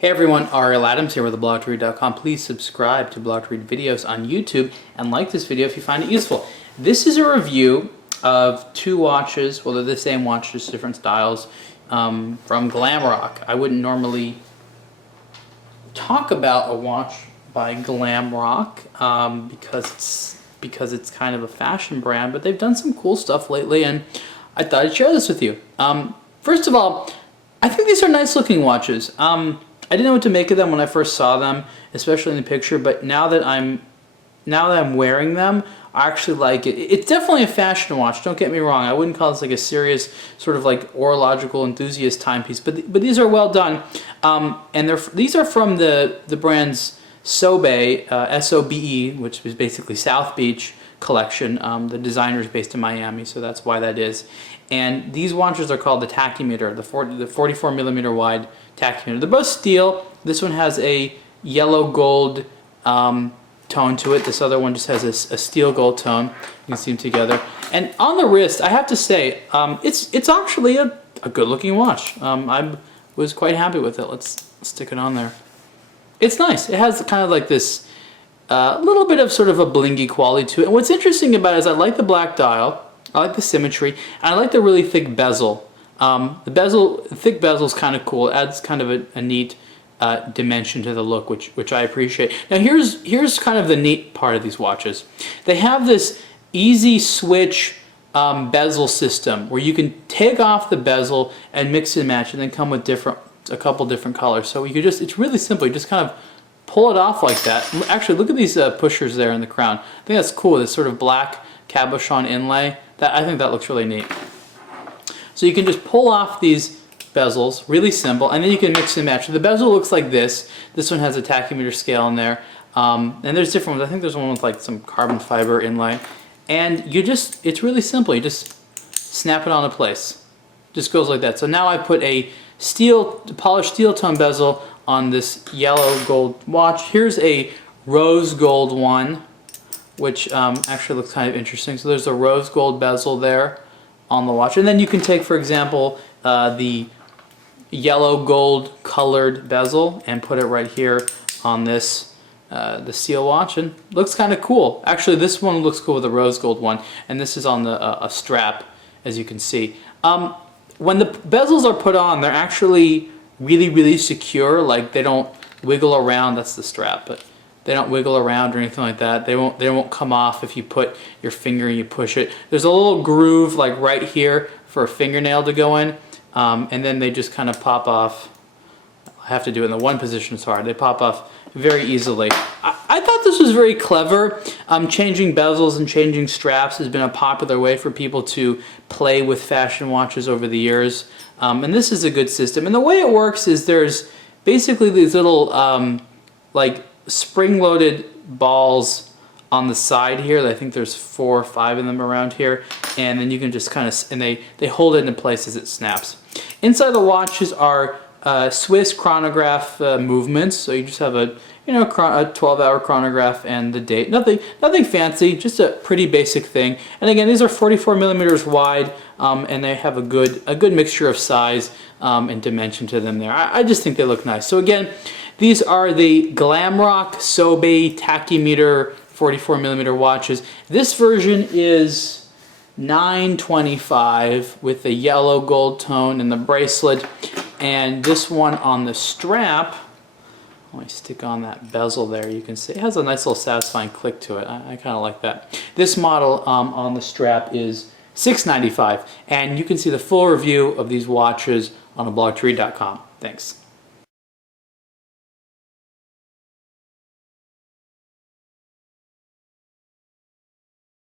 Hey everyone, Ariel Adams here with blogtoread.com. Please subscribe to Blog to Read videos on YouTube and like this video if you find it useful. This is a review of two watches, well they're the same watch, just different styles, from Glam Rock. I wouldn't normally talk about a watch by Glam Rock because it's kind of a fashion brand, but they've done some cool stuff lately and I thought I'd share this with you. First of all, I think these are nice looking watches. I didn't know what to make of them when I first saw them, especially in the picture, but now that I'm wearing them, I actually like it. It's definitely a fashion watch, don't get me wrong. I wouldn't call this like a serious sort of like horological enthusiast timepiece, but these are well done. And these are from the brand's SoBe, S-O-B-E, which is basically South Beach collection. The designer is based in Miami, so that's why that is. And these watches are called the Tachymeter, the 44mm wide Tachymeter. They're both steel. This one has a yellow gold tone to it. This other one just has a steel gold tone. You can see them together. And on the wrist, I have to say, it's actually a good looking watch. I was quite happy with it. Let's stick it on there. It's nice. It has kind of like this little bit of sort of a blingy quality to it. And what's interesting about it is I like the black dial. I like the symmetry, and I like the really thick bezel. The thick bezel is kind of cool. It adds kind of a neat dimension to the look, which I appreciate. Now here's kind of the neat part of these watches. They have this easy switch bezel system where you can take off the bezel and mix and match, and then come with a couple different colors. So you could it's really simple. You just kind of pull it off like that. Actually, look at these pushers there in the crown. I think that's cool. This sort of black cabochon inlay. I think that looks really neat. So you can just pull off these bezels, really simple, and then you can mix and match. So the bezel looks like this. This one has a tachymeter scale in there. And there's different ones. I think there's one with like some carbon fiber inlay. And it's really simple. You just snap it onto place. Just goes like that. So now I put a polished steel tone bezel on this yellow gold watch. Here's a rose gold one, which actually looks kind of interesting. So there's a rose gold bezel there on the watch. And then you can take, for example, the yellow gold colored bezel and put it right here on this, the seal watch, and looks kind of cool. Actually, this one looks cool with the rose gold one, and this is on a strap, as you can see. When the bezels are put on, they're actually really, really secure. Like, they don't wiggle around. That's the strap, but they don't wiggle around or anything like that. They won't come off if you put your finger and you push it. There's a little groove like right here for a fingernail to go in, and then they just kind of pop off. I have to do it in the one position, it's hard. They pop off very easily. I thought this was very clever. Changing bezels and changing straps has been a popular way for people to play with fashion watches over the years, and this is a good system. And the way it works is there's basically these little like spring-loaded balls on the side here. I think there's 4 or 5 of them around here, and then you can just kind of, and they hold it in place as it snaps. Inside the watches are Swiss chronograph movements, so you just have a 12-hour chronograph and the date. Nothing fancy, just a pretty basic thing. And again, these are 44mm wide, and they have a good mixture of size and dimension to them there. I just think they look nice. So again, these are the Glam Rock SoBe Tachymeter 44mm watches. This version is $925 with the yellow gold tone and the bracelet. And this one on the strap, when I stick on that bezel there, you can see it has a nice little satisfying click to it. I kind of like that. This model on the strap is $695. And you can see the full review of these watches on blogtoread.com. Thanks.